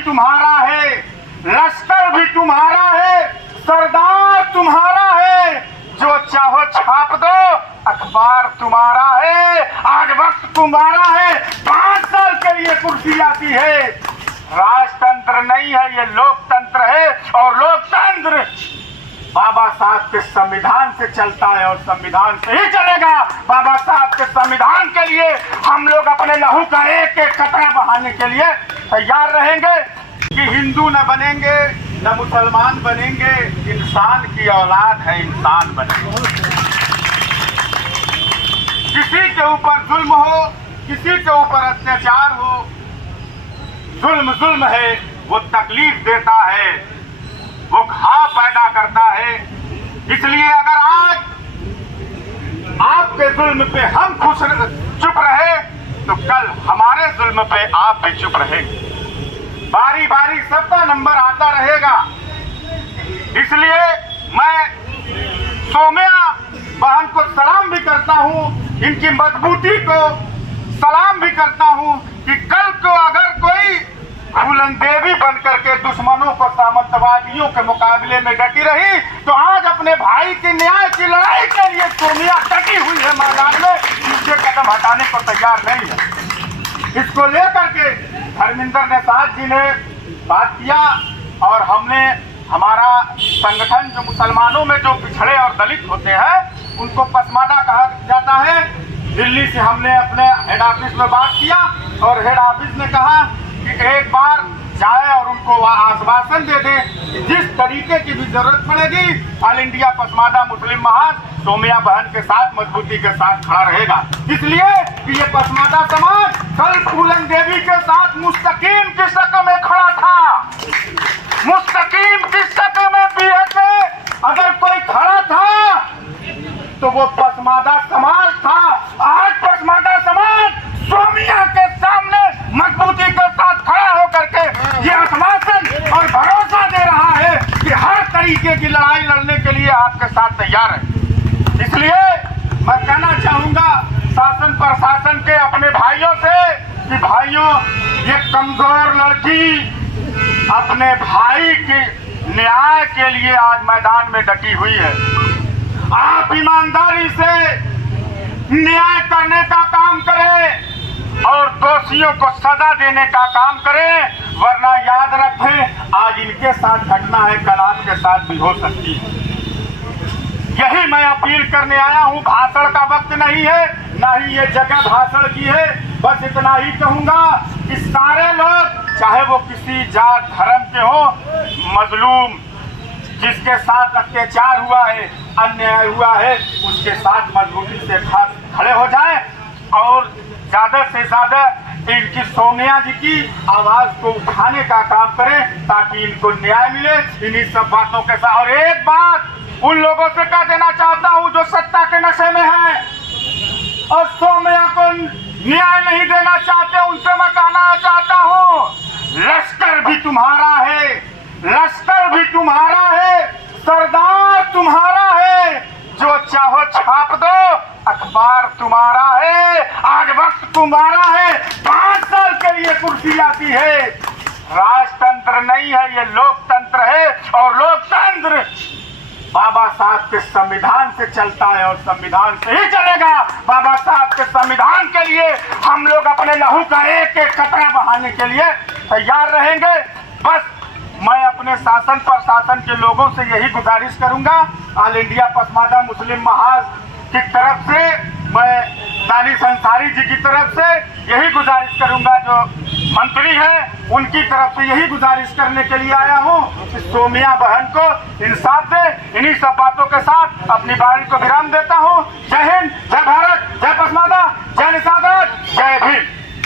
तुम्हारा है, लश्कर भी तुम्हारा है, सरदार तुम्हारा है, जो चाहो छाप दो, अखबार तुम्हारा है, आज वक्त तुम्हारा है, 5 साल के लिए कुर्सी आती है। राजतंत्र नहीं है, ये लोकतंत्र है, और लोकतंत्र बाबा साहब के संविधान से चलता है और संविधान से ही चलेगा। बाबा साहब के संविधान के लिए हम लोग अपने लहू का एक एक कतरा बहाने के लिए तैयार रहेंगे कि हिंदू न बनेंगे न मुसलमान बनेंगे, इंसान की औलाद है, इंसान बनेंगे। किसी के ऊपर जुल्म हो, किसी के ऊपर अत्याचार हो, जुल्म जुल्म है, वो तकलीफ देता है, वो घाव पैदा करता है। इसलिए अगर आज आपके जुल्म पे हम चुप रहे तो कल हमारे जुल्म पे आप भी चुप रहेंगे। बारी बारी सबका नंबर आता रहेगा। इसलिए मैं सोम्या बहन को सलाम भी करता हूं, इनकी मजबूती को सलाम भी करता हूं कि कल को अगर कोई फूलन देवी बन करके दुश्मनों को सामंतवादियों के मुकाबले में डटी रही तो आज अपने भाई के न्याय की लड़ाई के लिए सोम्या डटी हुई है मैदान में, पीछे कदम हटाने को तैयार नहीं है। इसको लेकर के धर्मेंद्र निषाद जी ने बात किया और हमने हमारा संगठन जो मुसलमानों में जो पिछड़े और दलित होते हैं उनको पसमादा कहा जाता है। दिल्ली से हमने अपने हेड ऑफिस में बात किया और हेड ऑफिस ने कहा कि एक बार जाए और उनको आश्वासन दे दे कि जिस तरीके की भी जरूरत पड़ेगी ऑल इंडिया पसमादा मुस्लिम महाज सोम्या बहन के साथ मजबूती के साथ खड़ा रहेगा। इसलिए कि ये पसमादा समाज कल फूलन देवी के साथ मुस्तकीम की शक्ल में खड़ा था, मुस्तकीम की शक्ल में बीएसए अगर कोई खड़ा था तो वो पसमादा समाज था। आज पसमादा समाज सोम्या के सामने मजबूती के साथ खड़ा होकर के ये आश्वासन और भरोसा दे रहा है कि हर तरीके की लड़ाई लड़ने के लिए आपके साथ तैयार है। इसलिए मैं कहना चाहूंगा शासन प्रशासन के अपने भाइयों से कि भाइयों, ये कमजोर लड़की अपने भाई के न्याय के लिए आज मैदान में डटी हुई है। आप ईमानदारी से न्याय करने का काम करें और दोषियों को सजा देने का काम करें, वरना याद रखें आज इनके साथ घटना है, कल आपके साथ भी हो सकती है। यही मैं अपील करने आया हूं। भाषण का वक्त नहीं है, ना ही ये जगह भाषण की है। बस इतना ही कहूंगा कि सारे लोग, चाहे वो किसी जात धर्म के हो, मजलूम जिसके साथ अत्याचार हुआ है, अन्याय हुआ है, उसके साथ मजबूती से खड़े हो जाएं और ज्यादा से ज्यादा इनकी सोम्या जी की आवाज को उठाने का काम करें ताकि इनको न्याय मिले इन्हीं सब बातों के साथ। और एक बात उन लोगों से कह देना चाहता हूं जो सत्ता के नशे में हैं और सोम्या को न्याय नहीं देना चाहते, उनसे मैं कहना चाहता हूं, लश्कर भी तुम्हारा है, लश्कर भी तुम्हारा है, सरदार तुम्हारा है, जो चाहो छाप दो, अखबार तुम्हारा है, आज वक्त तुम्हारा है, 5 साल के लिए कुर्सी आती है। राजतंत्र नहीं है, ये लोकतंत्र है, और लोकतंत्र बाबा साहब के संविधान से चलता है और संविधान से ही चलेगा। बाबा साहब के संविधान के लिए हम लोग अपने लहू का एक एक कतरा बहाने के लिए तैयार रहेंगे। बस मैं अपने शासन प्रशासन के लोगों से यही गुजारिश करूंगा, ऑल इंडिया पसमादा मुस्लिम महाज की तरफ से, मैं दानिश अंसारी जी की तरफ से यही गुजारिश करूंगा, जो मंत्री हैं उनकी तरफ से यही गुजारिश करने के लिए आया हूं कि सोम्या बहन को इंसाफ दे। इन्हीं सब बातों के साथ अपनी बारी को विराम देता हूं। जय हिंद, जय भारत, जय पसमादा, जय निषाद, जय भीम।